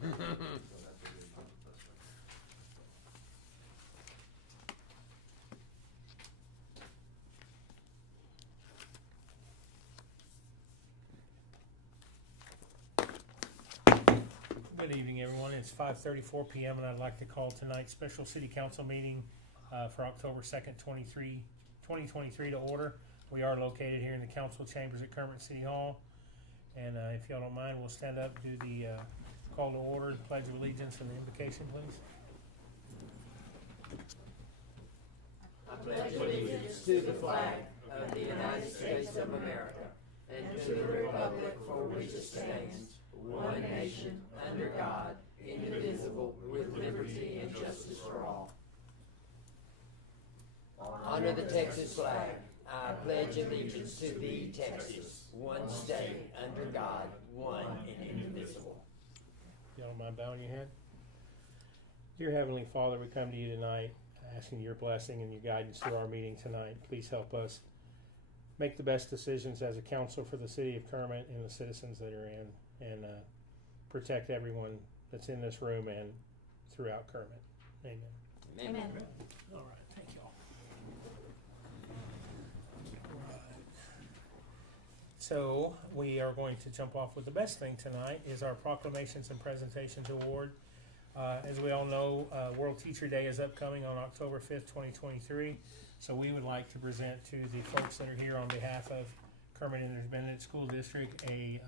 Good evening, everyone. It's 5:34 p.m. and I'd like to call tonight's special city council meeting for October 2nd, 2023 to order. We are located here in the council chambers at Kermit City Hall. And if y'all don't mind, we'll stand up, do the call to order, the Pledge of Allegiance, and the invocation, please. I pledge allegiance to the flag of the United States of America and to the republic for which it stands, one nation, under God, indivisible, with liberty and justice for all. Under the Texas flag, I pledge allegiance to thee, Texas, one state, under God, one and indivisible. Y'all don't mind bowing your head? Dear Heavenly Father, we come to you tonight asking your blessing and your guidance through our meeting tonight. Please help us make the best decisions as a council for the city of Kermit and the citizens that are in, and protect everyone that's in this room and throughout Kermit. Amen. Amen. All right, thank you all. So we are going to jump off with the best thing tonight is our proclamations and presentations award. As we all know, World Teacher Day is upcoming on October 5th, 2023. So we would like to present to the folks that are here on behalf of Kermit Independent School District a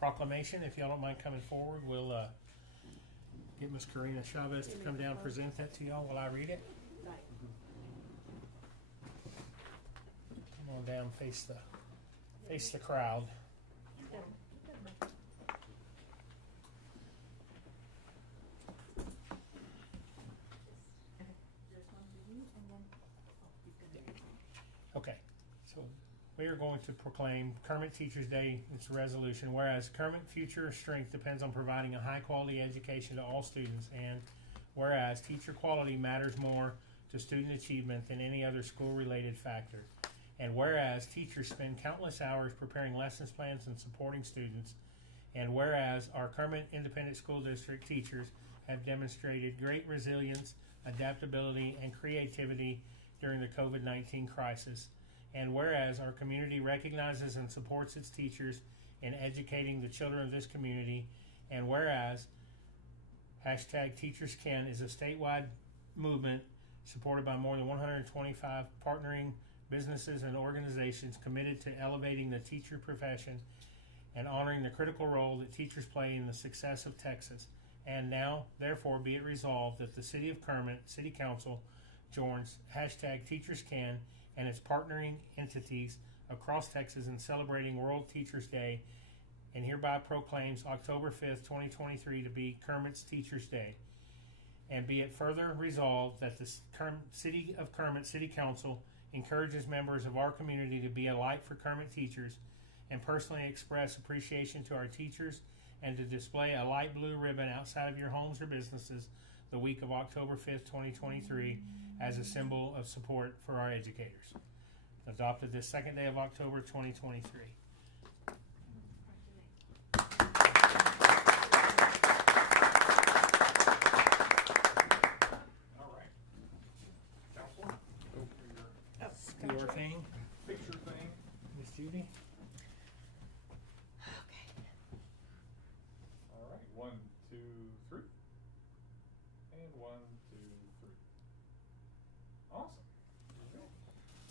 proclamation. If y'all don't mind coming forward, we'll get Miss Karina Chavez to come down and present that to y'all while I read it. Come on down, face the crowd. Okay, so we are going to proclaim Kermit Teachers Day. It's a resolution. Whereas Kermit future strength depends on providing a high quality education to all students, and whereas teacher quality matters more to student achievement than any other school related factor, and whereas teachers spend countless hours preparing lessons plans and supporting students, and whereas our Kermit Independent School District teachers have demonstrated great resilience, adaptability, and creativity during the COVID-19 crisis, and whereas our community recognizes and supports its teachers in educating the children of this community, and whereas #TeachersCan is a statewide movement supported by more than 125 partnering businesses and organizations committed to elevating the teacher profession and honoring the critical role that teachers play in the success of Texas. And now, therefore, be it resolved that the City of Kermit City Council joins #TeachersCan and its partnering entities across Texas in celebrating World Teachers Day, and hereby proclaims October 5th, 2023 to be Kermit's Teachers Day. And be it further resolved that the City of Kermit City Council encourages members of our community to be a light for Kermit teachers and personally express appreciation to our teachers, and to display a light blue ribbon outside of your homes or businesses the week of October 5th, 2023 as a symbol of support for our educators. Adopted this second day of October 2023. All right. Counselor, Your thing, picture thing. Miss Judy. All right, 1, 2, 3. And 1, 2, 3. Awesome.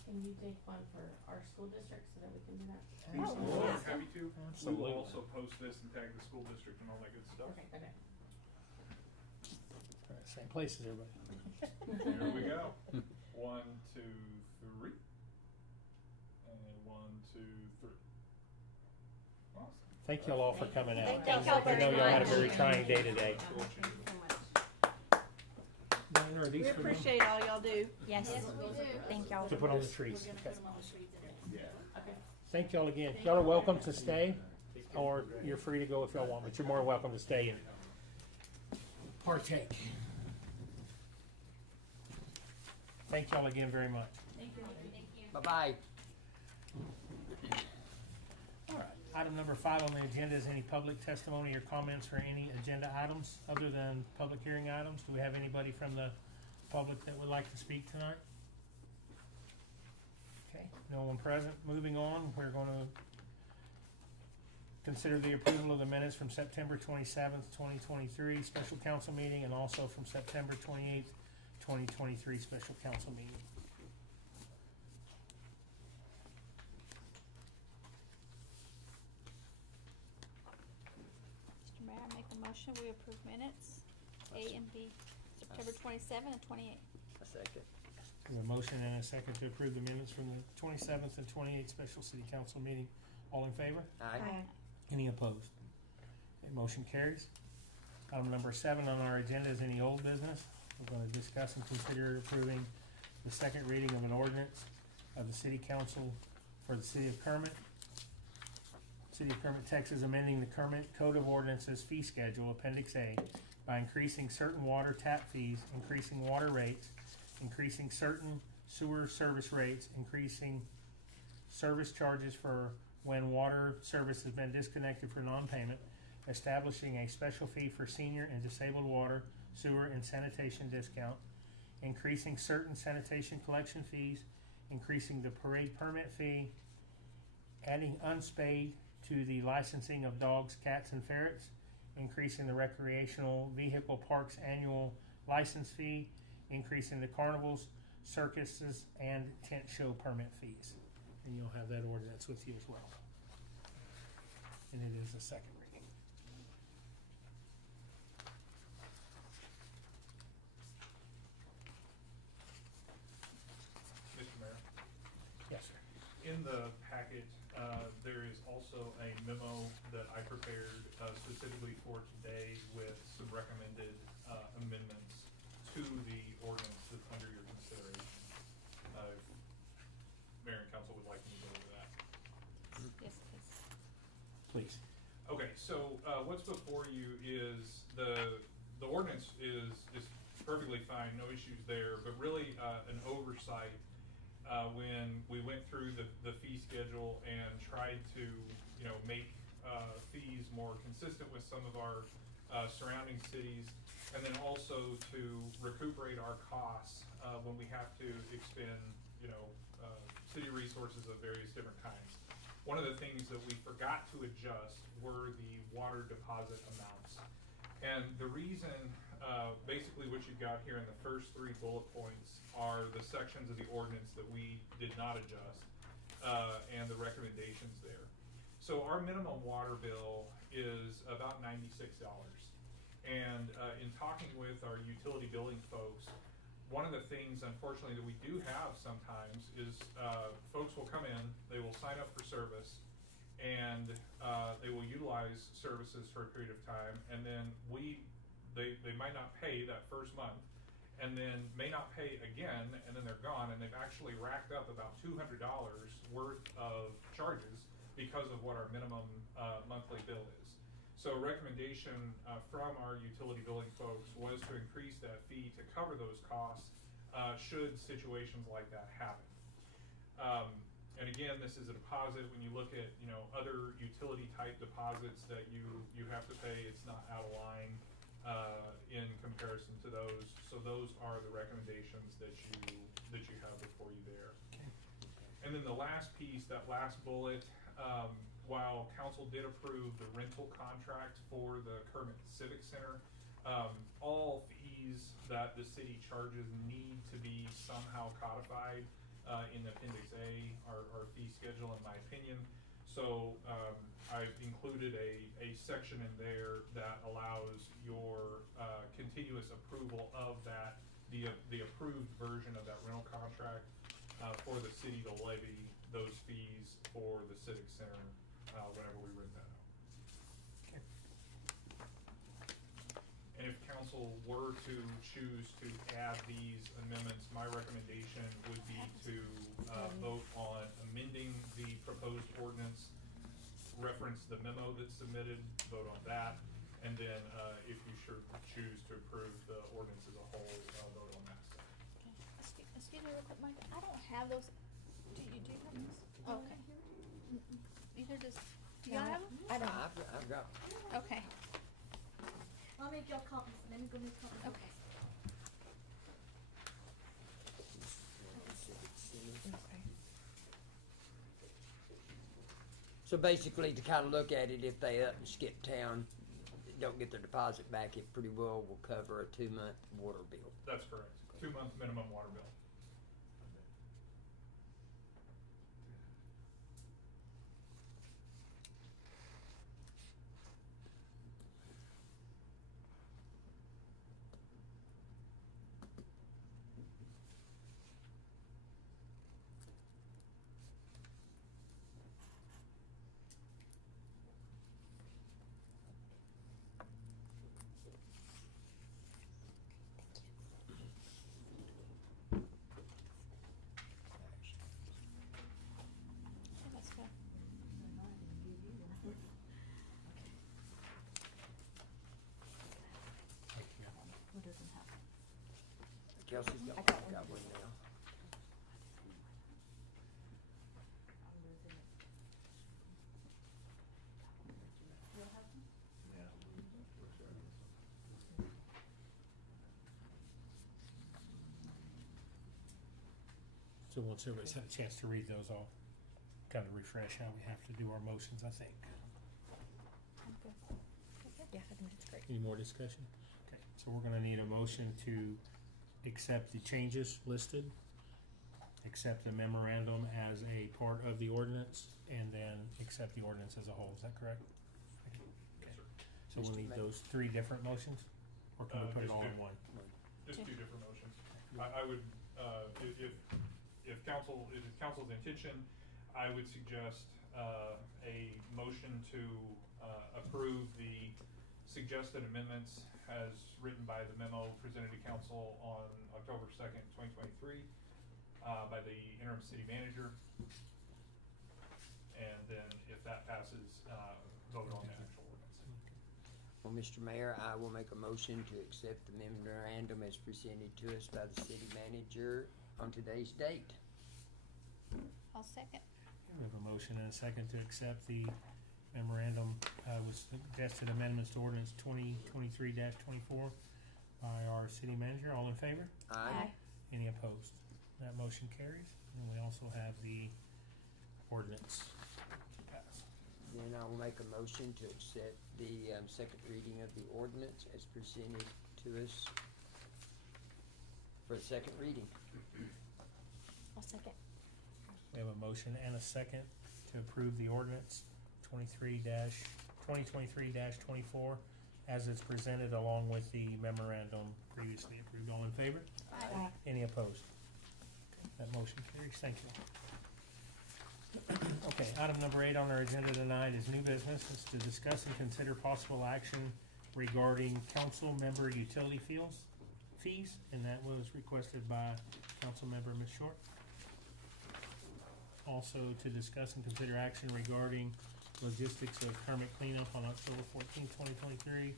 Can you take one for our school district so that we can do that? Absolutely. Happy to. We Absolutely. will also post this and tag the school district and all that good stuff. Okay. All right, same place as everybody. There we go. 1, 2, 3. And 1, 2, 3. Awesome. Thank y'all all for coming out. Thank y'all I know very y'all had a much. very trying day today. Are these We for them? appreciate all y'all do. Yes, thank y'all. To put on the trees. Okay. Yeah. Thank y'all again. Y'all are welcome to stay, or you're free to go if y'all want, but you're more than welcome to stay and partake. Thank y'all again very much. Bye-bye. All right. Item number 5 on the agenda is any public testimony or comments for any agenda items other than public hearing items. Do we have anybody from the public that would like to speak tonight? Okay, no one present. Moving on, we're going to consider the approval of the minutes from September 27th, 2023 special council meeting, and also from September 28th, 2023 special council meeting. Mr. Mayor, I make a motion, we approve minutes, A and B, September 27 and 28. A second. We have a motion and a second to approve the minutes from the 27th and 28th special city council meeting. All in favor? Aye. Any opposed? Okay, motion carries. Item number 7 on our agenda is any old business. We're going to discuss and consider approving the second reading of an ordinance of the city council for the city of Kermit. City of Kermit, Texas, amending the Kermit Code of Ordinances fee schedule, Appendix A, by increasing certain water tap fees, increasing water rates, increasing certain sewer service rates, increasing service charges for when water service has been disconnected for non-payment, establishing a special fee for senior and disabled water, sewer, and sanitation discount, increasing certain sanitation collection fees, increasing the parade permit fee, adding unspayed to the licensing of dogs, cats, and ferrets, increasing the recreational vehicle parks annual license fee, increasing the carnivals, circuses, and tent show permit fees. And you'll have that ordinance with you as well. And it is a second reading. Mr. Mayor, Yes, sir. in the packet, there is also a memo that I prepared specifically for today with some recommended amendments to the ordinance that's under your consideration. Mayor and council would like me to go over that. Yes, please. Please. Okay, so what's before you is the ordinance is perfectly fine, no issues there, but really an oversight when we went through the fee schedule and tried to, make fees more consistent with some of our surrounding cities, and then also to recuperate our costs when we have to expend, city resources of various different kinds. One of the things that we forgot to adjust were the water deposit amounts. And the reason, basically what you've got here in the first 3 bullet points are the sections of the ordinance that we did not adjust, and the recommendations there. So our minimum water bill is about $96. And in talking with our utility billing folks, one of the things, unfortunately, that we do have sometimes is folks will come in, they will sign up for service, and they will utilize services for a period of time, and then they might not pay that first month, and then may not pay again, and then they're gone, and they've actually racked up about $200 worth of charges because of what our minimum monthly bill is. So a recommendation from our utility billing folks was to increase that fee to cover those costs should situations like that happen. And again, this is a deposit. When you look at other utility type deposits that you have to pay, it's not out of line in comparison to those. So those are the recommendations that you have before you there. Okay. And then the last piece, that last bullet, while council did approve the rental contract for the Kermit Civic Center, all fees that the city charges need to be somehow codified in Appendix A, our fee schedule, in my opinion. So I've included a section in there that allows your continuous approval of that, the approved version of that rental contract for the city to levy those fees for the Civic Center whenever we rent that out. Okay. And if council were to choose to add these amendments, my recommendation would be to vote on amending the proposed ordinance, reference the memo that's submitted, vote on that, and then if you should choose to approve the ordinance as a whole, vote on that stuff. Okay. Excuse me real quick, Mike, I don't have those. Do you have those? Okay. Neither does Do y'all have them? I don't. I've got. Okay, I'll make y'all copies. Let me go make copies. okay. So basically, to kind of look at it, if they up and skip town, don't get their deposit back, it pretty well will cover a 2-month water bill. That's correct. 2-month minimum water bill. Okay, that's good. Thank you. Who doesn't have? Kelsey's I got got one. one now. I'm losing it. You'll have one? So once everybody's had a chance to read those, I'll kind of refresh how we have to do our motions, I think. I'm good. Yeah, I think that's great. Any more discussion? Okay, so we're gonna need a motion to accept the changes listed, accept the memorandum as a part of the ordinance, and then accept the ordinance as a whole. Is that correct? Yes, sir. So we'll need those 3 different motions, or can we put it Just all in two. one? Just Okay. 2 different motions. I would, if it's council's intention, I would suggest, a motion to, approve the suggested amendments as written by the memo presented to council on October 2nd, 2023, by the interim city manager. And then if that passes, vote on the actual ordinance. Well, Mr. Mayor, I will make a motion to accept the memorandum as presented to us by the city manager on today's date. I'll second. We have a motion and a second to accept the memorandum with suggested amendments to ordinance 2023-24 by our city manager. All in favor? Aye. Any opposed? That motion carries. And we also have the ordinance to pass. Then I will make a motion to accept the second reading of the ordinance as presented to us for the second reading. I'll second. We have a motion and a second to approve the ordinance 2023-24 as it's presented along with the memorandum previously approved. All in favor? Aye. Any opposed? That motion carries. Thank you. Okay, item number 8 on our agenda tonight is new business. It's to discuss and consider possible action regarding council member utility fees, and that was requested by council member Ms. Short. Also to discuss and consider action regarding logistics of Kermit cleanup on October 14th, 2023,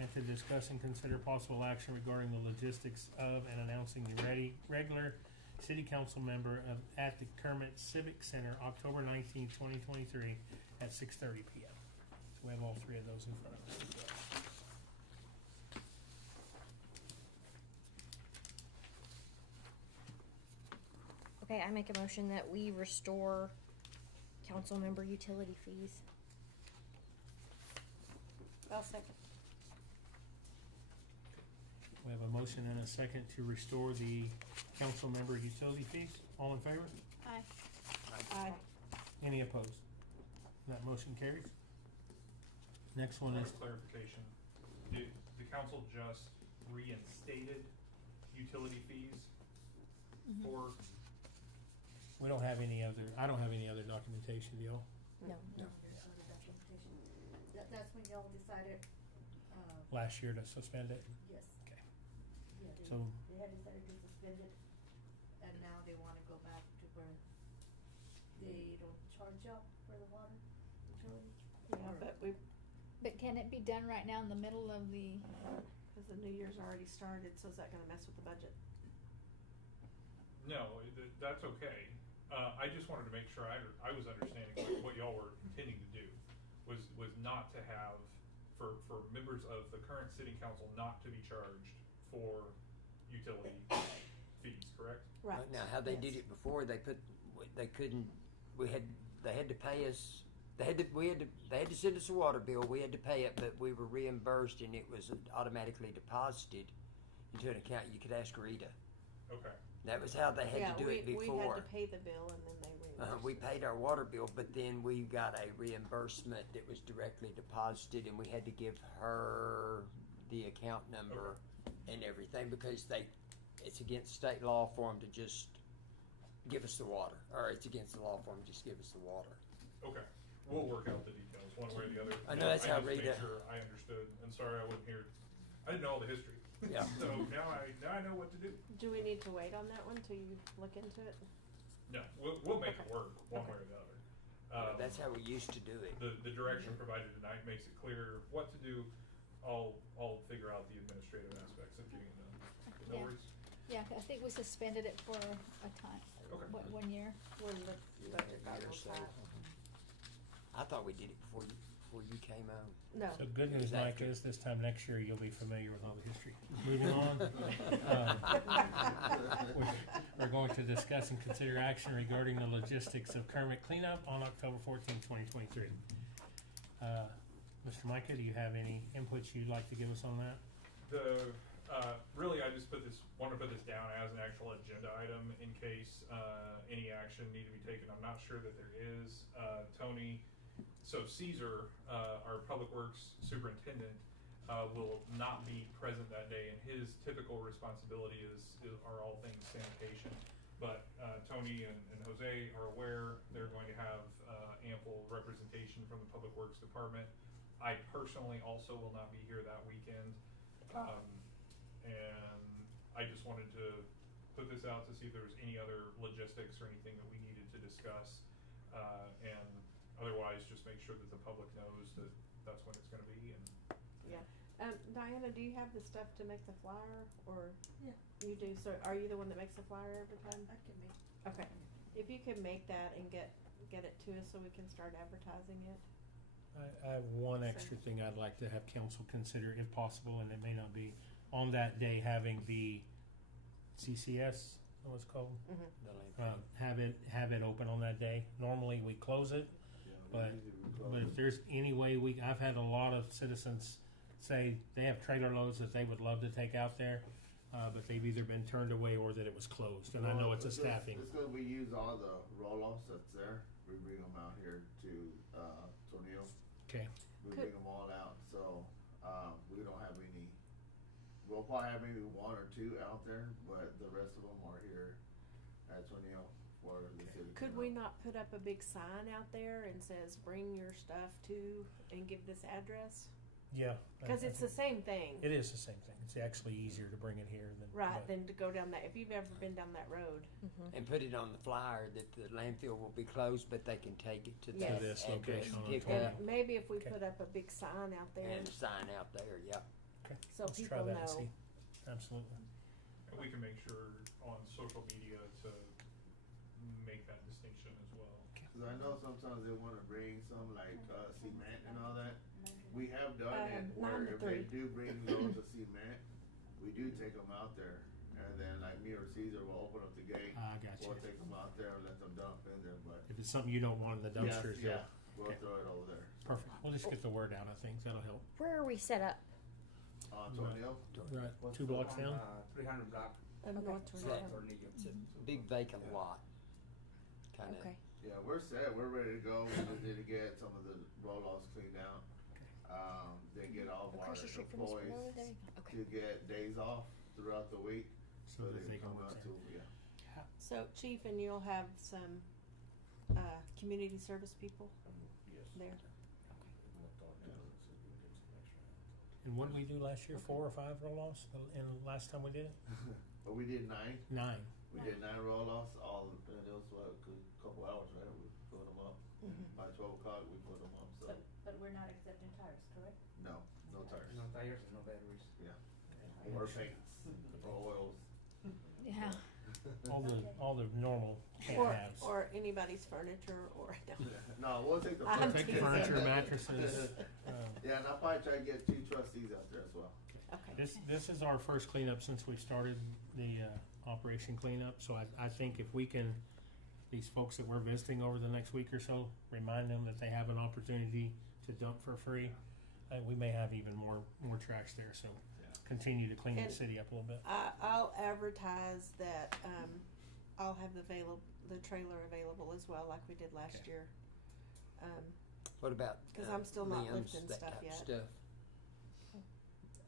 and to discuss and consider possible action regarding the logistics of and announcing the regular city council member at the Kermit Civic Center, October 19th, 2023, at 6:30 p.m. So we have all 3 of those in front of us as well. Okay, I make a motion that we restore council member utility fees. I'll second. We have a motion and a second to restore the council member utility fees. All in favor? Aye. Aye. Any opposed? That motion carries. Next one is, For clarification, the council just reinstated utility fees for, we don't have any other, I don't have any other documentation, do y'all? No. No, there's no documentation. That's when y'all decided, Last year to suspend it? yes. Okay. Yeah, So, they had decided to suspend it, and now they wanna go back to where they don't charge y'all for the water utility. Yeah, but But can it be done right now in the middle of the, cause the new year's already started, so is that gonna mess with the budget? no, that's okay. I just wanted to make sure I was understanding what y'all were intending to do. was not to have, for members of the current city council not to be charged for utility fees, correct? Right. Now, how they did Yes. it before, they couldn't, they had to pay us, they had to send us a water bill, we had to pay it, but we were reimbursed and it was automatically deposited into an account. You could ask Rita. Okay, That was how they had to do it We had before. to pay the bill and then they reimbursed. We paid our water bill, but then we got a reimbursement that was directly deposited, and we had to give her the account number and everything because it's against state law for them to just give us the water, or it's against the law for them to just give us the water. okay. We'll work out the details one way or the other. I know that's how just made Rita- sure I understood, and sorry I wasn't here. I didn't know all the history. Yeah. So now I know what to do. Do we need to wait on that one till you look into it? No, we'll make it Okay. work one Okay. way or the other. That's how we used to do it. The direction provided tonight makes it clear what to do. I'll figure out the administrative aspects of getting it done. No Yeah. worries. Yeah, I think we suspended it for a time, Okay. 1 year. When the budget got Year or real so. tight. I thought we did it before you came on. No. So good news, Exactly. Mike, is this time next year you'll be familiar with all the history. Moving on. We're going to discuss and consider action regarding the logistics of Kermit cleanup on October 14, 2023. Mr. Micah, do you have any inputs you'd like to give us on that? Really, I just want to put this down as an actual agenda item in case any action need to be taken. I'm not sure that there is. Tony, so Caesar, our Public Works Superintendent, will not be present that day, and his typical responsibility are all things sanitation. But Tony and Jose are aware they're going to have ample representation from the Public Works Department. I personally also will not be here that weekend. And I just wanted to put this out to see if there was any other logistics or anything that we needed to discuss. And otherwise, just make sure that the public knows that that's when it's gonna be. And Yeah. Diana, do you have the stuff to make the flyer, or? Yeah. You do, so are you the one that makes the flyer every time? I can make. Okay, if you could make that and get it to us so we can start advertising it. I have one extra thing I'd like to have council consider if possible, and it may not be on that day, having the CCS, what it's called? The landfill. Have it open on that day. Normally we close it, but if there's any way I've had a lot of citizens say they have trailer loads that they would love to take out there, but they've either been turned away or that it was closed, and I know it's a staffing. It's gonna, we use all the roll-offs that's there, we bring them out here to, Tornillo. Okay, We Could- bring them all out, so, we don't have any, we'll probably have maybe one or two out there, but the rest of them are here at Tornillo for the city. Could we not put up a big sign out there and says, bring your stuff to, and give this address? yeah. Cause it's the same thing, It is the same thing. It's actually easier to bring it here than. right, but- than to go down that, if you've ever been down that road. And put it on the flyer that the landfill will be closed, but they can take it to the Yes. To this address, location on pick Tornillo. up, And maybe if we Okay. put up a big sign out there, and sign out there, yeah. Okay, so let's try people that and know. see. Absolutely. and we can make sure on social media to make that distinction as well. Cause I know sometimes they wanna bring some like, cement and all that. We have done it 9 where to if they 3. do bring loads of cement, we do take them out there. And then like me or Caesar will open up the gate. I got you. We'll take them out there and let them dump in there, but. If it's something you don't want in the dumpsters, Yeah, we'll Okay. throw it over there. perfect. We'll just get the word out, I think. That'll help. Where are we set up? Tornillo? Right, 2 blocks down? 300 block. Of North So Tornado. Tornillo. It's a big vacant lot, kinda. Okay. Yeah, we're set. We're ready to go. We just need to get some of the roll-offs cleaned out. Then get all of our Across the street from this road, employees there you go. Okay. to get days off throughout the week. So that they can come work out there. to, yeah. So Chief, and you'll have some, community service people there? And what did we do last year? 4 or 5 roll-offs? And last time we did it? But we did 9. 9. We did 9 roll-offs, and it was what, a couple hours, right? We put them up. By 12 o'clock, we put them up, so, But we're not accepting tires, correct? no tires. No tires and no batteries. Or paints, or oils. Yeah. all the normal can't Or, haves. or anybody's furniture, or, no. No, we'll take the I'm Take the teasing. furniture, mattresses. Yeah, and I'll probably try to get 2 trustees out there as well. Okay. This is our first cleanup since we started the Operation Cleanup, so I think if we can, these folks that we're visiting over the next week or so, remind them that they have an opportunity to dump for free, we may have even more trash there, so continue to clean the And- city up a little bit. I'll advertise that, I'll have the trailer available as well, like we did last Okay. year. What about? 'Cause I'm still not limbs, lifting that stuff type of yet. Stuff.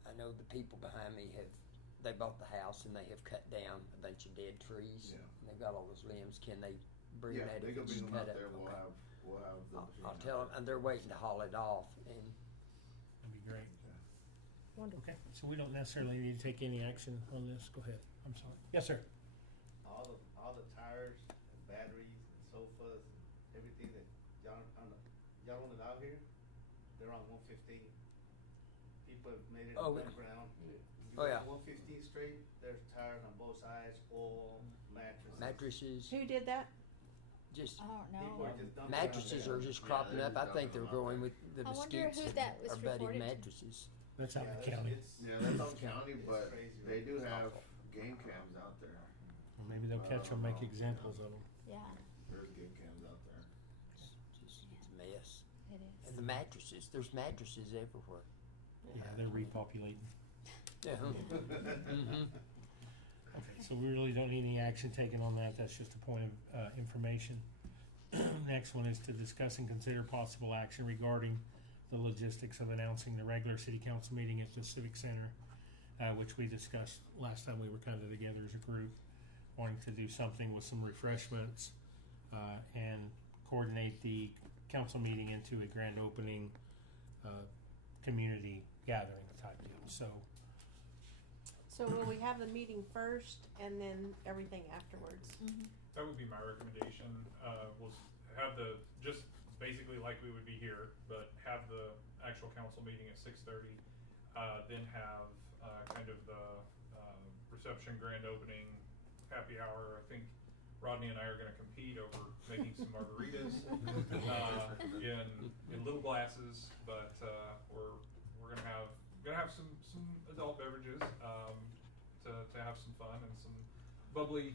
I know the people behind me they bought the house and they have cut down a bunch of dead trees. Yeah. And they've got all those limbs. Can they bring Yeah, that they if can it's bring them cut out up? there, Okay. we'll have the machine I'll out tell them, there. and they're waiting to haul it off, and That'd be great. Wonderful. Okay, so we don't necessarily need to take any action on this. Go ahead. I'm sorry. Yes, sir. All the tires and batteries and sofas and everything that y'all wanted out here, they're on 115. People have made it Oh, underground. Oh, yeah. 115 straight, there's tires on both sides, oil, mattresses. mattresses, Who did that? just I don't People know. are just dumping mattresses out are there. just Yeah, cropping they're up. just I think they're dumping them out growing there. with the I wonder mesquites who and that was our budding reported to. mattresses. That's out Yeah, in the that's- county. it's- Yeah, that's on it's county, but crazy they right do now. have game cams out there. Or maybe they'll catch them, make examples of them. Yeah, There's game cams out there. It's a mess. it is. And the mattresses, there's mattresses everywhere. Yeah, they're repopulating. Yeah. Mm-hmm. Okay, so we really don't need any action taken on that. That's just a point of information. Next one is to discuss and consider possible action regarding the logistics of announcing the regular city council meeting at the Civic Center, which we discussed last time we were kind of together as a group, wanting to do something with some refreshments and coordinate the council meeting into a grand opening community gathering type deal. So will we have the meeting first and then everything afterwards? Mhm. That would be my recommendation. We'll have just basically like we would be here, but have the actual council meeting at 6:30. Then have kind of the reception, grand opening, happy hour. I think Rodney and I are going to compete over making some margaritas in little glasses, but we're going to have some adult beverages to have some fun and some bubbly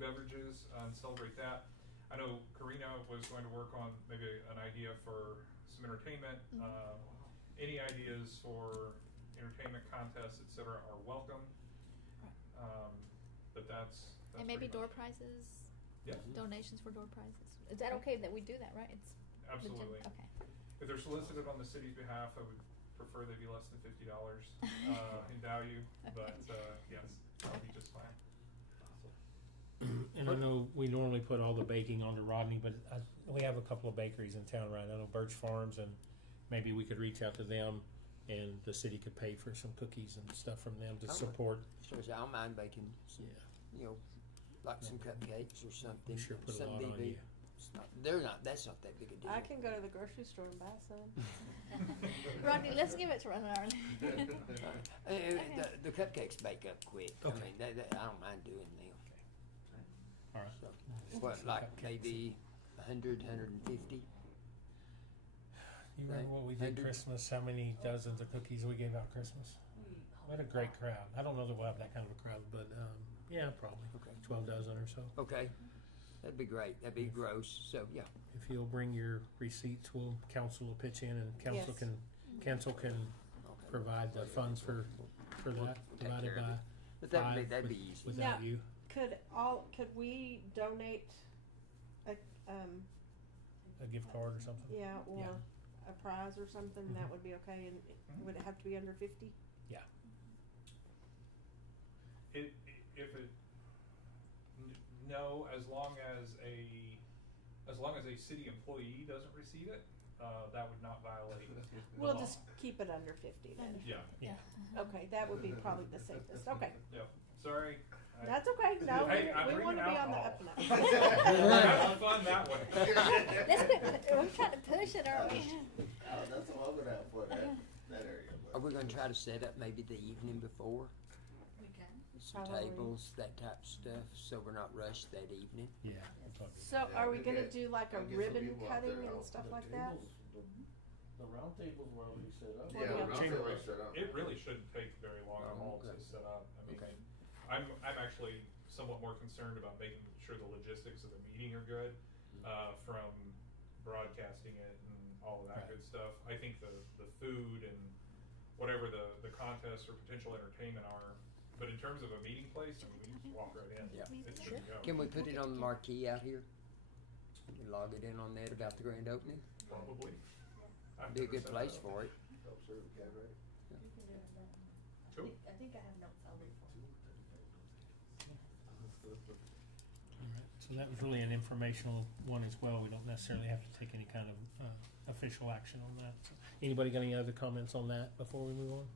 beverages and celebrate that. I know Karina was going to work on maybe an idea for some entertainment. Any ideas for entertainment contests, etc., are welcome. But that's And maybe pretty door much- prizes, Yeah, donations for door prizes. Is that okay that we do that, right? It's legit- absolutely. Okay. If they're solicited on the city's behalf, I would prefer they be less than $50 in value. But yes, that'll be just fine. And I know we normally put all the baking onto Rodney, but we have a couple of bakeries in town, right? I know Birch Farms, and maybe we could reach out to them, and the city could pay for some cookies and stuff from them to Oh. support. So I don't mind baking, some, Yeah, like some cupcakes or something. we sure put a some lot on BB. you. That's not that big a deal. I can go to the grocery store and buy some. Rodney, let's give it to Ron and The cupcakes bake up quick. Okay. I mean, I don't mind doing them. All right. So, Some what, like cupcakes. maybe 100, 150? You remember what we did 100? Christmas? How many dozens of cookies we gave out Christmas? We had a great crowd. I don't know that we'll have that kind of a crowd, but yeah, probably Okay. 12 dozen or so. Okay, that'd be great. That'd be gross. So yeah, If you'll bring your receipts, council will pitch in, and council Yes. can okay. provide the funds for that Take divided care of by it. But that'd be five easy. without Now- you. Could we donate a, A gift card or something. yeah, or Yeah. a prize or something? Mhm. That would be okay, and would it have to be under 50? No, as long as a city employee doesn't receive it, that would not violate the We'll law. just keep it under 50 then. Yeah, Okay, that would be probably the safest. Okay, yep. Sorry. that's okay. No, Hey, I'm we want to drinking be on the up alcohol. and up. Have fun that way. Let's quit, we're trying to push it, aren't we? That's all I'm gonna have for that area. Are we gonna try to set up maybe the evening before? We can. some Probably. tables, that type of stuff, so we're not rushed that evening. Yeah. we'll talk about So Yeah, are we we gonna get- do like a we get some ribbon people out cutting there and help. stuff The like that? tables, the round tables were already set up. Yeah, Well, round Chamber table was- set up. It really shouldn't take very long at Oh, all okay. to set up. I mean, Okay. I'm actually somewhat more concerned about making sure the logistics of the meeting are good, from broadcasting it and all of that Right. good stuff. I think the food and whatever the contests or potential entertainment are, but in terms of a meeting place, I mean, we can just walk right in. Yeah. It's good to go. Can we put it on the marquee out here? Log it in on that about the grand opening? Probably. I've Be a never good set place that up. for it. Help serve the cat, right? You can do that. Cool. I think I have notes, I'll read for you. Alright, so that was really an informational one as well. We don't necessarily have to take any kind of official action on that. So, anybody got any other comments on that before we move on?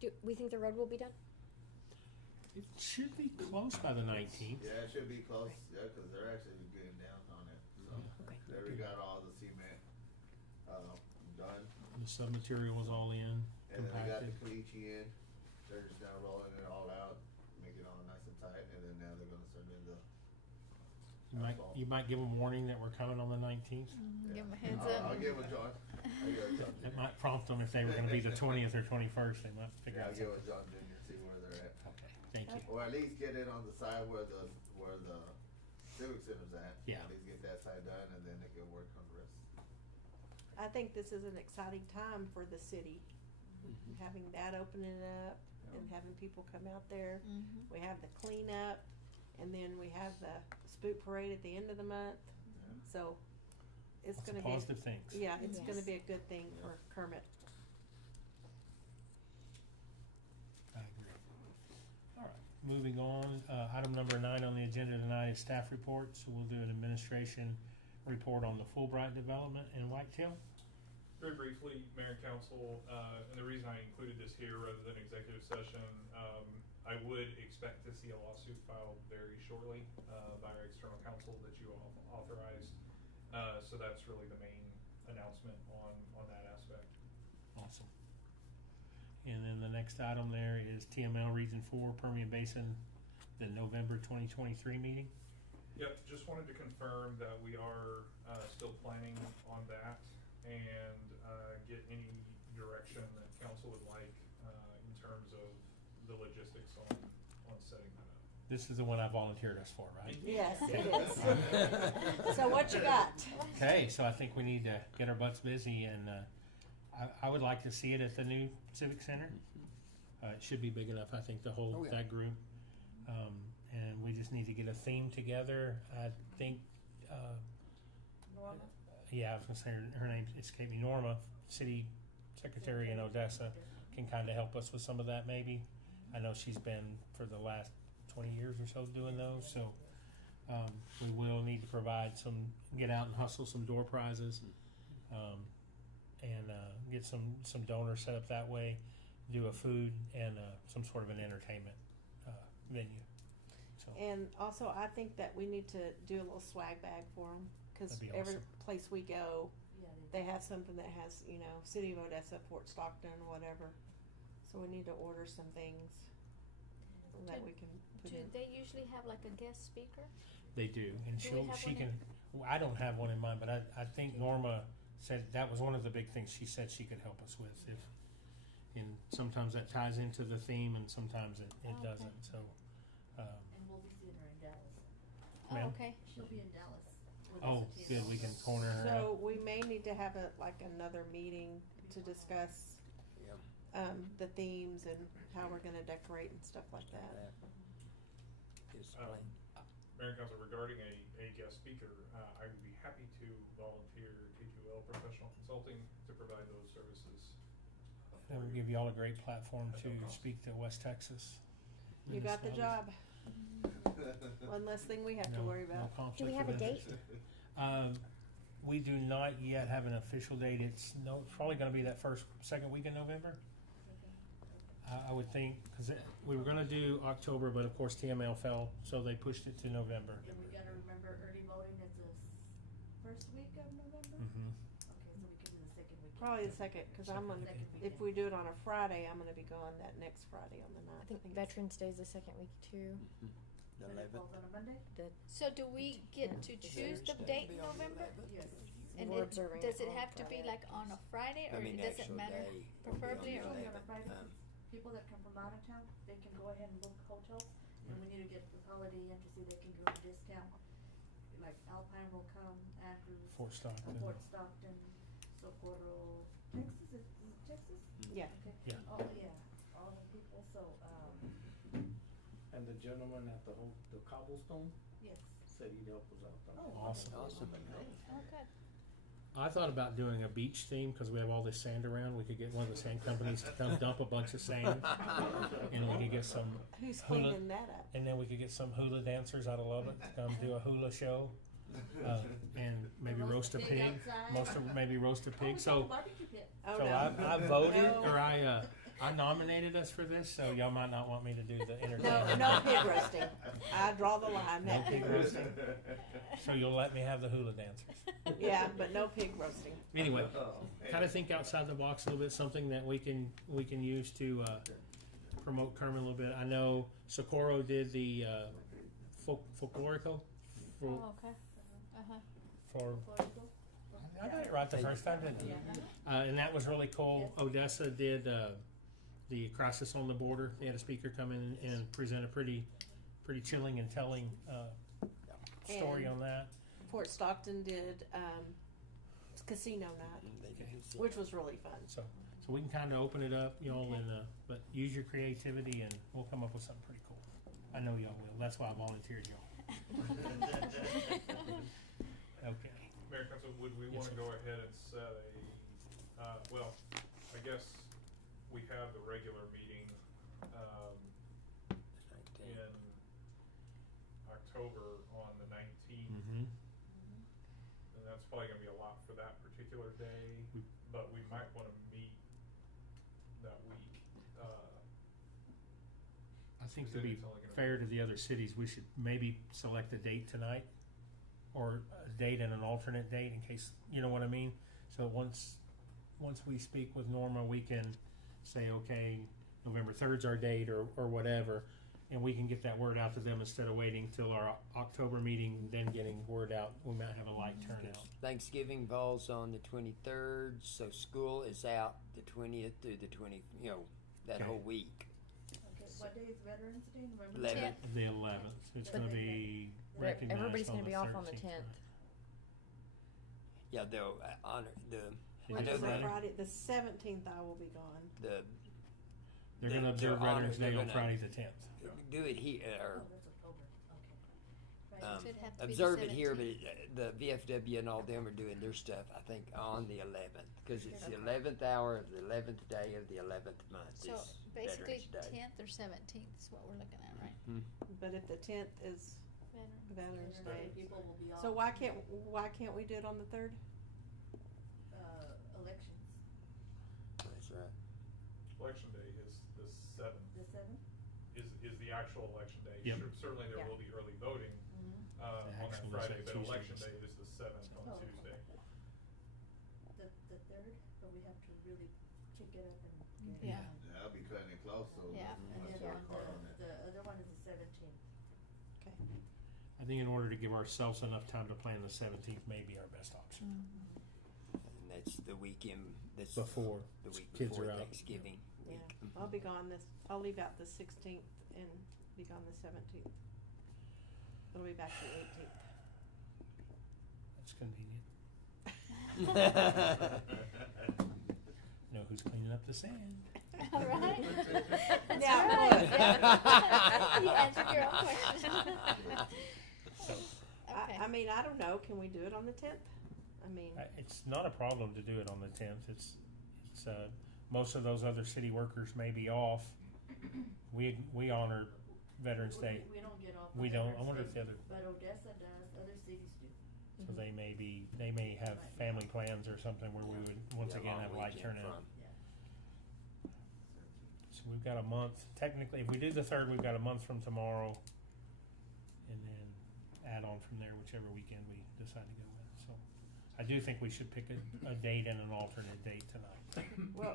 Do we think the road will be done? It should be close by the 19th. Yeah, it should be close, yeah, cause they're actually getting down on it, so. Okay. They already got all the cement, done, The sub-material was all in, and then they got the compacted. caliche in, they're just now rolling it all out, make it all nice and tight, and then now they're gonna send in the. You might give them warning that we're coming on the 19th. Give them a heads I'll up. give it John, I'll give it John. That might prompt them if they were gonna be the 20th or 21st, they might figure Yeah, out I'll give something. it John Junior, see where they're at. Okay, thank you. Or at least get it on the side where the Civic Center's at. Yeah. At least get that side done, and then they can work on the rest. I think this is an exciting time for the city, having that opening up and having people come out there. Mhm. We have the cleanup, and then we have the spook parade at the end of the month. So it's Lots gonna of be, positive things. yeah, it's gonna Yes. be a good thing for Kermit. I agree. All right, moving on, item number 9 on the agenda tonight is staff report, so we'll do an administration report on the Fulbright development in Whitetail. Very briefly, Mayor and Council, and the reason I included this here rather than executive session, I would expect to see a lawsuit filed very shortly by our external counsel that you all authorized. So that's really the main announcement on that aspect. Awesome. And then the next item there is TML Region 4 Permian Basin, the November 2023 meeting. Yep, just wanted to confirm that we are still planning on that and get any direction that council would like in terms of the logistics on setting that up. This is the one I volunteered us for, right? Yes, it is. So what you got? Okay, so I think we need to get our butts busy, and I would like to see it at the new Civic Center. It should be big enough, I think, to hold Oh, yeah. that group. And we just need to get a theme together. I think, Norma? yeah, I was gonna say her name escaped me. Norma, City Secretary in Odessa, can kind of help us with some of that maybe. I know she's been for the last 20 years or so doing those, so we will need to provide get out and hustle some door prizes, and get some donors set up that way, do a food and some sort of an entertainment venue. So And also, I think that we need to do a little swag bag for them, cause That'd be every awesome. place we go, Yeah, they have something that has, City of Odessa, Fort Stockton, whatever. So we need to order some things that we can put Do in. they usually have like a guest speaker? they do, and Do we have she one can. I don't have one in mind, but I think Norma said that was one of the big things she said she could help us with. And sometimes that ties into the theme, and sometimes it Oh, okay. doesn't. So. and we'll be seeing her in Dallas. Ma'am? Oh, okay. She'll be in Dallas. with Oh, us at good. TML. We can corner her. So we may need to have another meeting to discuss, Yeah. the themes and how we're gonna decorate and stuff like that. Just Um, plain. Mayor and Council, regarding a guest speaker, I would be happy to volunteer T2L Professional Consulting to provide those services. That will give y'all a great platform to speak to West Texas. You got the job. One less thing we have to worry No about. conflict Do we have of a date? interest. We do not yet have an official date. It's probably going to be that second week in November. I would think, because we were going to do October, but of course TML fell, so they pushed it to November. And we gotta remember early voting is the first week of November? Hmm. Okay, so we can do the second week Probably the second, cause I'm gonna, Second if weekend. we do it on a Friday, I'm gonna be gone that next Friday on the ninth. I think it's- Veterans Day's the second week too. The When it 11th. falls on a Monday? So do we get to choose the date in November? Yes. And We're it, observing does it it on have to be Friday. like on a Friday, I or mean, it doesn't actual matter? day will be Preferably on or- the Usually on a 11th. Friday, people that come from out of town, they can go ahead and book hotels, and we need to get the Holiday Inn to see they can give them a discount. Like Alpine will come, Andrews, Fort Stockton. Fort Stockton, Socorro, Texas, is it Texas? Yeah. Okay. Yeah. Oh, yeah, all the people, so, And the gentleman at the cobblestone yes. said he'd help us out. Oh, Awesome. Awesome. Oh, good. I thought about doing a beach theme because we have all this sand around. We could get one of the sand companies to come dump a bunch of sand, and we could get some Who's hula, cleaning that up? and then we could get some hula dancers out of Lubbock to come do a hula show, and maybe roast a pig. Maybe roast a Oh, we pig. got So, the barbecue pit. Oh, so no. I voted, No. or I nominated us for this. So y'all might not want me to do the No, entertainment. no pig roasting. I draw the line, No that pig pig roasting. roasting. So you'll let me have the hula dancers. Yeah, but no pig roasting. Anyway, kind of think outside the box a little bit. Something that we can use to promote Kermit a little bit. I know Socorro did the folklorico for, Oh, okay. Uh-huh. for I got it right the first time, didn't I? And that was really cool. Odessa did the Crisis on the Border. They had a speaker come in and present a pretty chilling and telling story And- on that. Fort Stockton did casino night, which was really fun. So we can kind of open it up, y'all, Okay. and but use your creativity, and we'll come up with something pretty cool. I know y'all will. That's why I volunteered y'all. Okay. Mayor Council, would we Yes, wanna sir. go ahead and set well, I guess we have the regular meeting, in October on the 19th. Mm-hmm. And that's probably gonna be a lot for that particular day, We- but we might wanna meet that week. I think Is to it- be it's only gonna fair be- to the other cities, we should maybe select a date tonight, or a date and an alternate date in case, you know what I mean? So once we speak with Norma, we can say, okay, November 3rd's our date, or whatever, and we can get that word out to them instead of waiting till our October meeting, then getting word out. We might have a light turnout. Thanksgiving falls on the 23rd, so school is out the 20th through the 20th, that Okay. whole week. Okay, what day is Veterans Day, November? 11th. The 11th. It's going to be recognized Everybody's on gonna the be off on the 13th, 10th. right? Yeah, they'll honor Is Which it is a Friday? Friday, the 17th I will be gone. the They're going to they're observe honored- Veterans they're Day on gonna- Friday the 10th. do it here, Oh, that's October, okay. Right, So it'd have to be the observe it here, but 17th. the VFW and all them are doing their stuff, I think, on the 11th, because it's the 11th hour of the 11th day of the 11th month So is basically Veterans Day. 10th or 17th is what we're looking at, right? But if the 10th is Veterans. Veterans Day, People will be off. so why can't we do it on the 3rd? Elections, That's right. Election day is the 7th, the 7th? is the actual election day. Yep. Certainly there Yeah. will be early voting, Mm-hmm. on that actual is Friday, that but Tuesday election is- day is the 7th on Oh, Tuesday. The 3rd, but we have to really kick it up and get it Yeah. done. Yeah, I'll be cutting it close, so Yeah. let's And work hard on it. the other one is the 17th. Okay. I think in order to give ourselves enough time to plan, the 17th may be our best option. And that's the weekend, that's Before the week kids before are out. Thanksgiving Yeah, week. I'll be gone I'll leave out the 16th and be gone the 17th. I'll be back the 18th. That's convenient. Know who's cleaning up the sand. All right. That's Now, right. look. Yeah. You answered your own question. Okay. I mean, I don't know, can we do it on the 10th? I mean, It's not a problem to do it on the 10th. It's most of those other city workers may be off. We honor Veterans Day, We don't get off. We on don't. I Veterans wonder Day, if the other- But Odessa does, other cities do. so they may have family plans or something where we would once Yeah, again long have light weekend turnout. from- So we've got a month. Technically, if we do the 3rd, we've got a month from tomorrow, and then add on from there whichever weekend we decide to go with. So I do think we should pick a date and an alternate date tonight.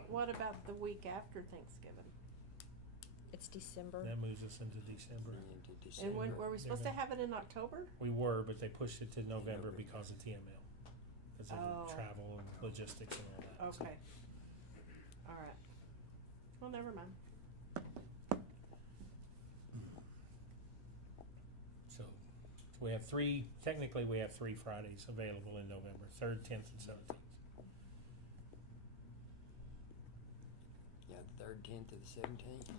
What about the week after Thanksgiving? It's December. That moves us into December. And when, were we supposed to have it in October? We were, but they pushed it to November because of TML. Because of Oh. the travel and logistics and all that. Okay. All right. Well, never mind. So we have technically we have 3 Fridays available in November, 3rd, 10th, and 17th. Yeah, the 3rd, 10th, to the 17th.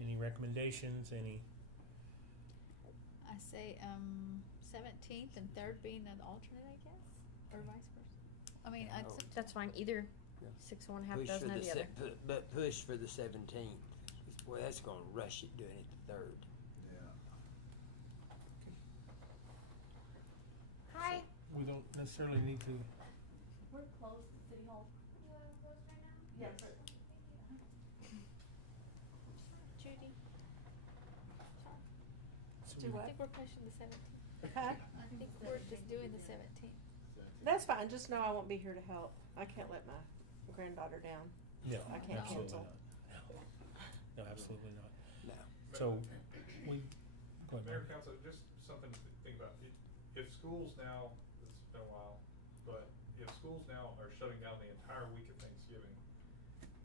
Any recommendations, any? I say, 17th and 3rd being an alternate, I guess, or vice versa. I mean, I'd, Oh. That's fine. Either Yeah. 6 of one, half Push dozen for of the the other. but push for the 17th. Boy, that's gonna rush it doing it the 3rd. Yeah. Hi. We don't necessarily need to. We're closed to City Hall. Yes. Judy, So Do we- what? I think we're pushing the 17th. Huh? I think we're just doing the 17th. That's fine. Just know I won't be here to help. I can't let my granddaughter down. No, I can't absolutely cancel. not. No, absolutely not. No. So we go ahead, Mayor, Mayor. Council, just something to think about. If schools now, it's been a while, but if schools now are shutting down the entire week of Thanksgiving,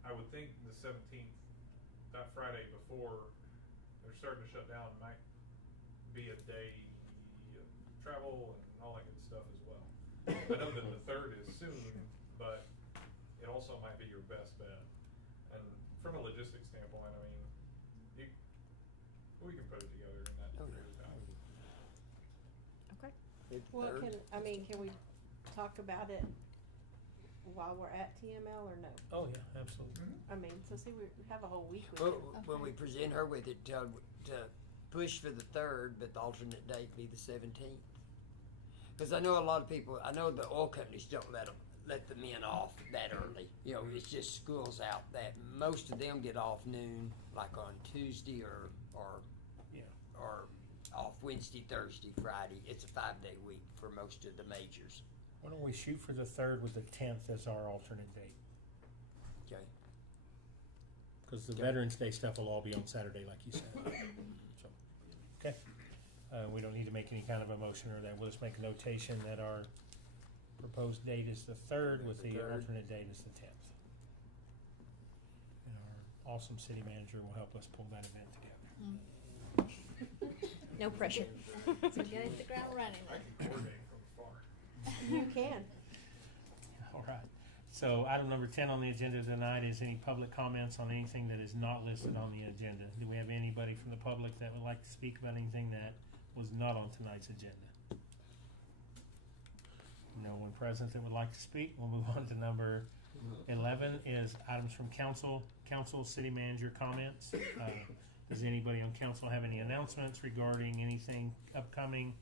I would think the 17th, that Friday before they're starting to shut down, might be a day of travel and all that good stuff as well. I know that the 3rd is soon, but it also might be your best bet. And from a logistics standpoint, I mean, we can put it together in that Oh, period of time. Okay. Well, 3rd? can we talk about it while we're at TML or no? Oh yeah, absolutely. I mean, so see, we have a whole week with Well, it. when we present her with it, to push for the 3rd, but the alternate date be the 17th. Because I know a lot of people, I know the oil companies don't let the men off that early. You know, it's just school's out that most of them get off noon, like on Tuesday or Yeah. or off Wednesday, Thursday, Friday. It's a 5-day week for most of the majors. Why don't we shoot for the 3rd with the 10th as our alternate date? Okay. Because the Okay. Veterans Day stuff will all be on Saturday, like you said. So, okay. We don't need to make any kind of a motion or that. We'll just make a notation that our proposed date is the 3rd with the 3rd. alternate date is the 10th. And our awesome city manager will help us pull that event together. No pressure. So get it the ground running. I can coordinate from afar. You can. All right. So item number 10 on the agenda tonight is any public comments on anything that is not listed on the agenda. Do we have anybody from the public that would like to speak about anything that was not on tonight's agenda? No one present that would like to speak. We'll move on to number 11 is items from council, city manager comments. Does anybody on council have any announcements regarding anything upcoming?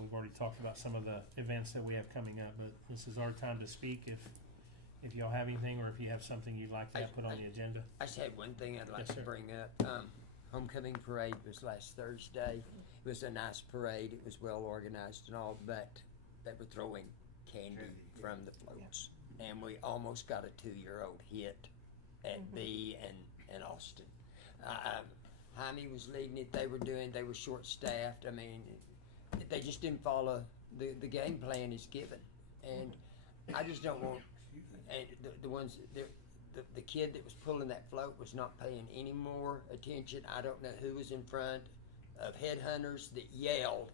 We've already talked about some of the events that we have coming up, but this is our time to speak if y'all have anything or if you have something you'd like to have put on the agenda. I just had one thing I'd like Yes, to sir. bring up. Homecoming parade was last Thursday. It was a nice parade. It was well organized and all, but they were throwing candy from the floats. And we almost got a 2-year-old hit at B and Austin. Jaime was leading it. They were short-staffed. I mean, they just didn't follow the game plan is given. And I just don't want, and the ones, the kid that was pulling that float was not paying any more attention. I don't know who was in front of headhunters that yelled,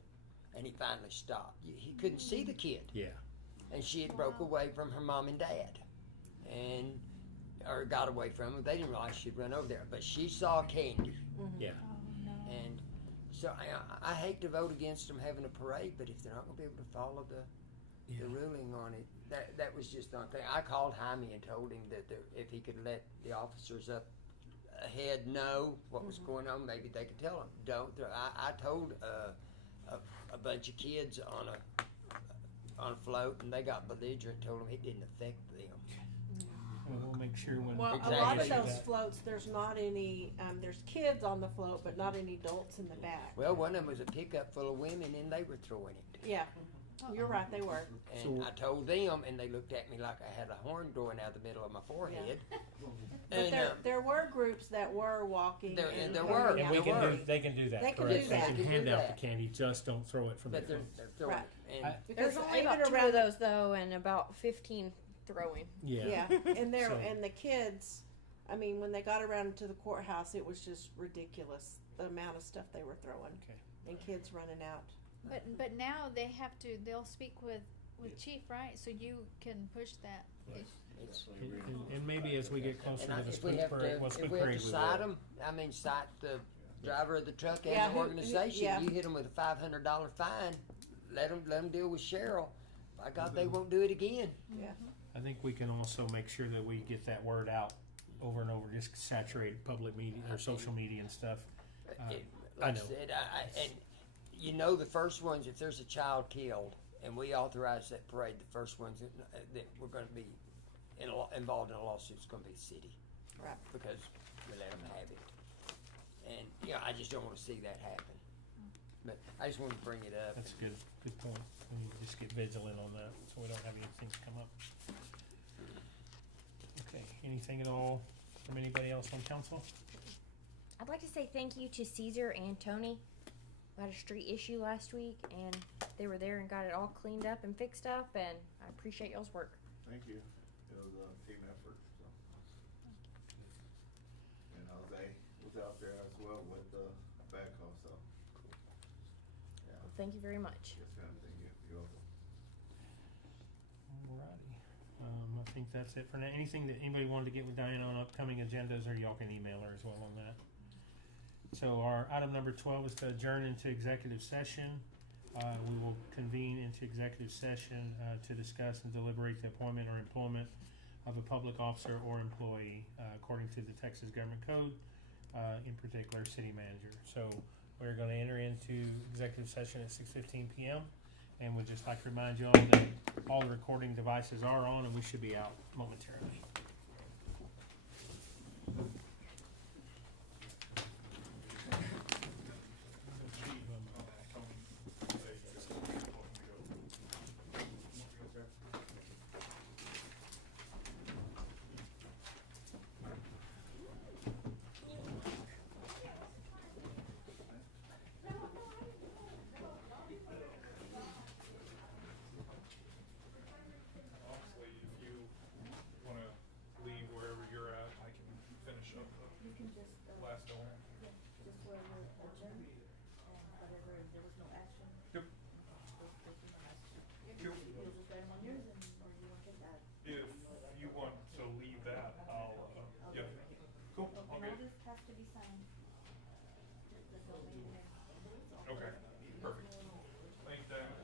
and he finally stopped. He couldn't see the kid. Yeah. And she had broke away from her mom and dad, or got away from them. They didn't realize she'd run over there, but she saw candy. Yeah. Oh, no. And so I hate to vote against them having a parade, but if they're not going to be able to follow the ruling on it, that was just the only thing. I called Jaime and told him that if he could let the officers up ahead know what was going on, maybe they could tell him. Don't. I told a bunch of kids on a float, and they got belligerent. Told them it didn't affect them. We'll make sure when. Well, a lot of Exactly. those floats, there's not any, there's kids on the float, but not any adults in the back. Well, one of them was a pickup full of women, and they were throwing it. Yeah, You're right, they were. And So- I told them, and they looked at me like I had a horn growing out the middle of my forehead. But And, there were groups that were walking. There- and there handing were. And out we There can were. do, they can do that, They can correct? do that. They They can can hand do out that. the candy, just don't throw it from the but they're, phone. they're throwing Right. it. And I- There's only even about two around of those though, and about 15 throwing. Yeah. Yeah, and there So- and the kids. I mean, when they got around to the courthouse, it was just ridiculous the amount of stuff they were throwing, Okay. and kids running out. But now they have to, they'll speak with chief, right? So you can push that. it's, And maybe as we get closer and to I, the if we spook have parade, well, to, spook if we have parade, to we cite will. them, I mean, cite the driver of the truck and Yeah, the who- organization. yeah. You hit them with a $500 fine. Let them deal with Cheryl. By God, they won't do it again. Yeah, I think we can also make sure that we get that word out over and over, just saturate public media or social media and stuff. I Like know. said, and you know the first ones, if there's a child killed, and we authorize that parade, the first ones that we're going to be involved in a lawsuit is going to be the city. Right. Because we let them have it. And, you know, I just don't want to see that happen. But I just wanted to bring it up. That's a good point. We need to just get vigilant on that, so we don't have anything come up. Okay, anything at all from anybody else on council? I'd like to say thank you to Caesar and Tony. We had a street issue last week, and they were there and got it all cleaned up and fixed up, and I appreciate y'all's work. Thank you. It was a team effort, so. And Jose was out there as well with the backhoe, so. Yeah, Thank you very much. yes, ma'am, thank you. You're welcome. Alrighty, I think that's it for now. Anything that anybody wanted to get with Diana on upcoming agendas, or y'all can email her as well on that. So our item number 12 is to adjourn into executive session. We will convene into executive session to discuss and deliberate the appointment or employment of a public officer or employee according to the Texas Government Code, in particular city manager. So we're going to enter into executive session at 6:15 p.m. and we'd just like to remind you all that all the recording devices are on and we should be out momentarily. Honestly, if you wanna leave wherever you're at, I can finish up You can just, the last element. just where we're adjourned, and whatever, there was no action. Yep. There's no action. Yep. You'll just write them on yours, and, or you want to take that? If you want to leave that, I'll, yep. Cool, And I'll all get, this has to be signed. That's all we can do. okay, perfect. Thank you, Diana.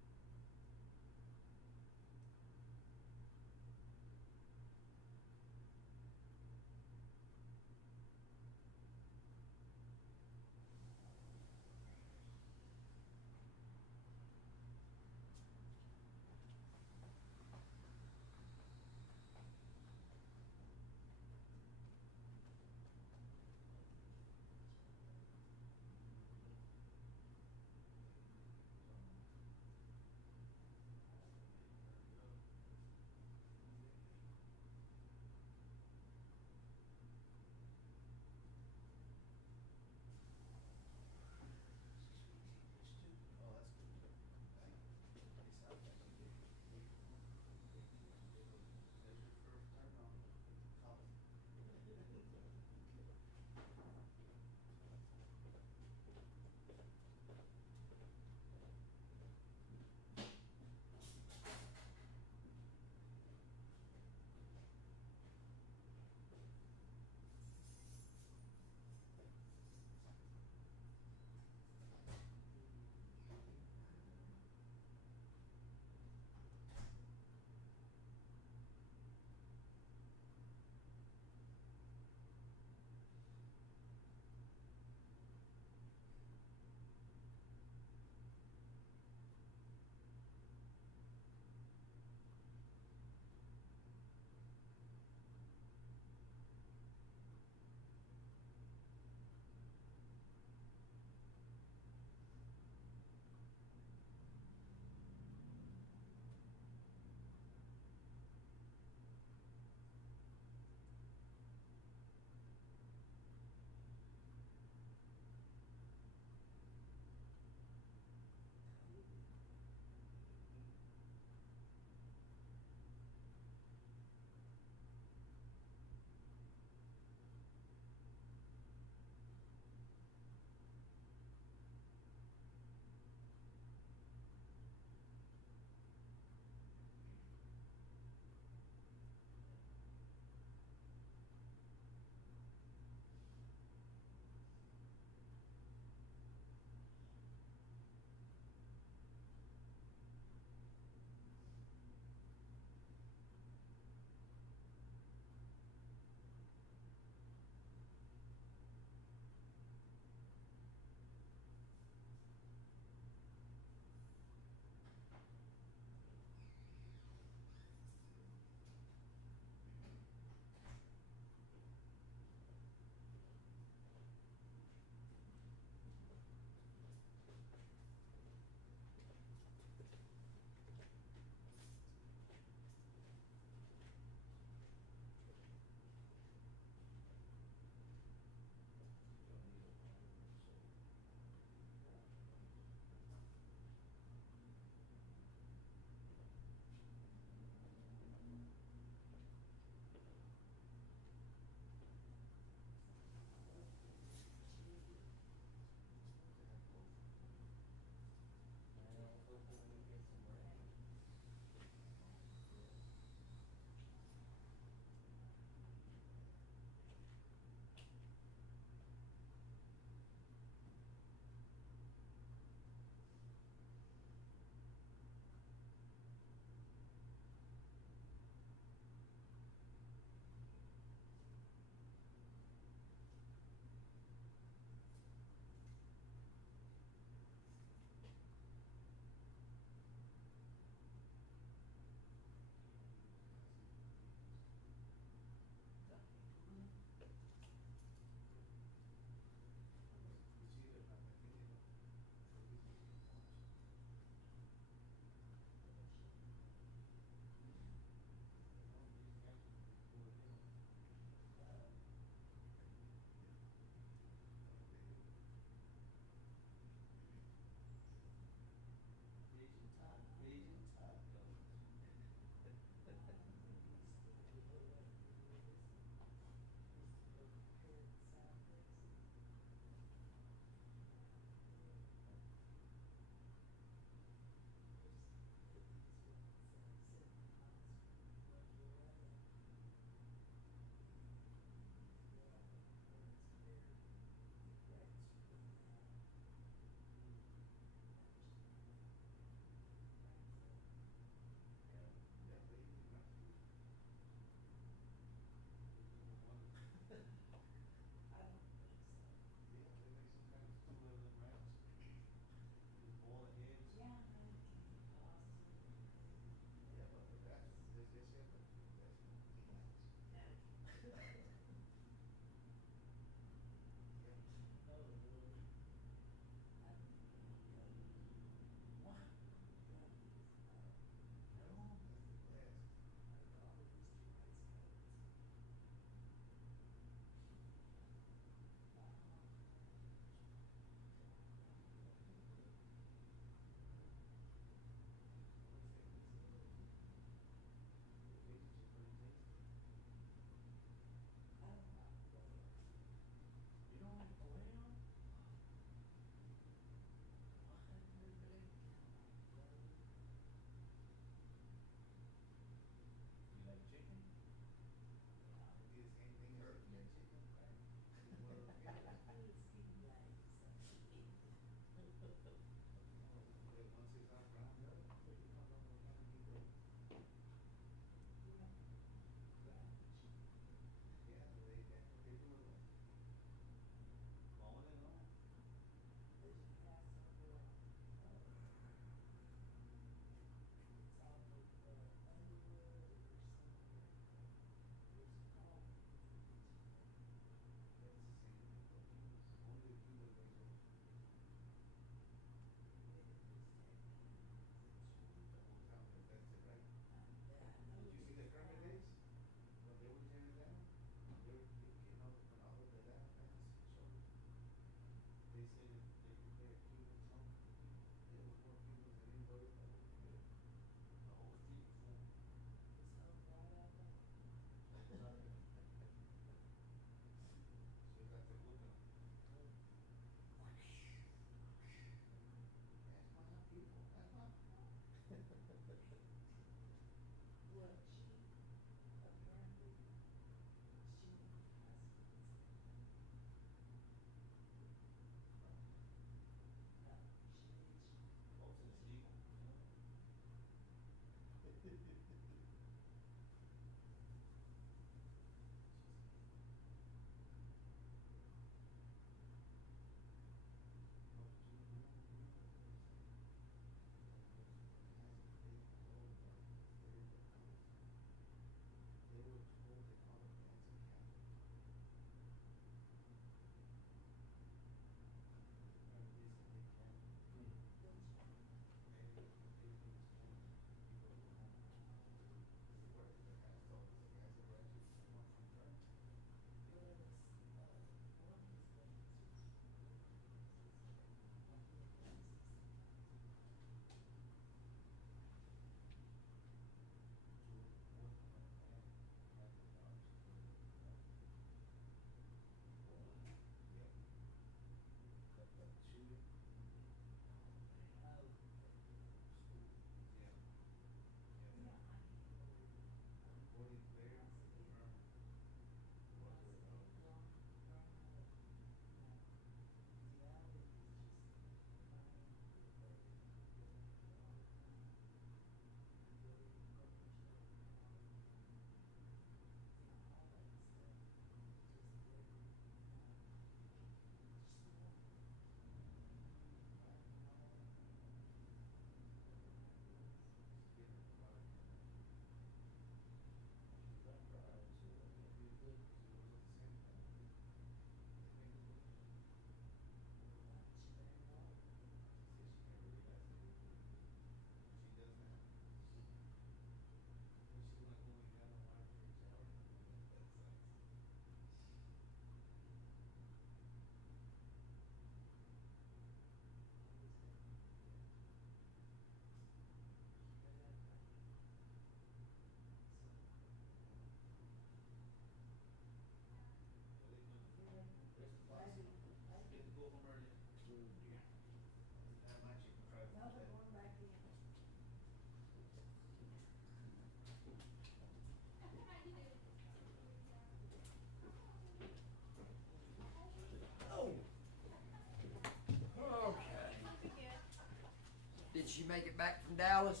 Did she make it back from Dallas?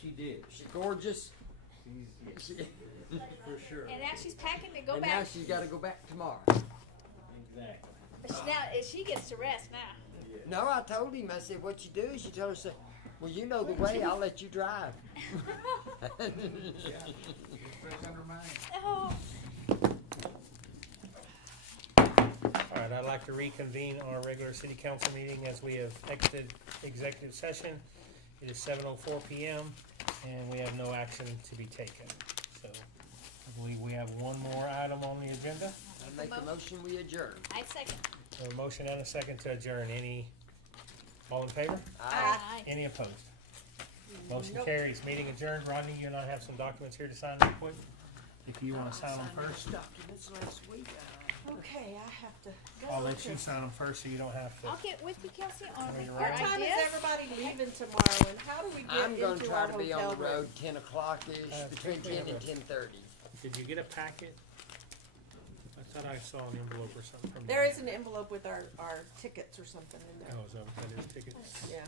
She did. She gorgeous? She's, She- for sure. And now she's packing to go and now back. she's gotta go back tomorrow. Exactly. Now she gets to rest now. No, I told him, I said, what you do is you tell her, say, well, you know the way, I'll let you drive. Oh. All right, I'd like to reconvene our regular city council meeting as we have exited executive session. It is 7:04 PM and we have no action to be taken. So I believe we have one more item on the agenda. I make a motion, we adjourn. I second. A motion and a second to adjourn. All in favor? Aye. Any opposed? Motion carries. Meeting adjourned. Rodney, you and I have some documents here to sign real quick. If you wanna sign them first, Documents last week. Okay, I have to go. I'll let you sign them first so you don't have to. I'll get with you, Kelsey, on Are you our ready? What time is ideas. everybody leaving tomorrow, and how do we get I'm gonna into try our to be on hotel the room? road 10 o'clock-ish, between think we 10 have and a- 10:30. Did you get a packet? I thought I saw an envelope or something from. There is an envelope with our tickets or something in there. Oh, is that is tickets? Yeah.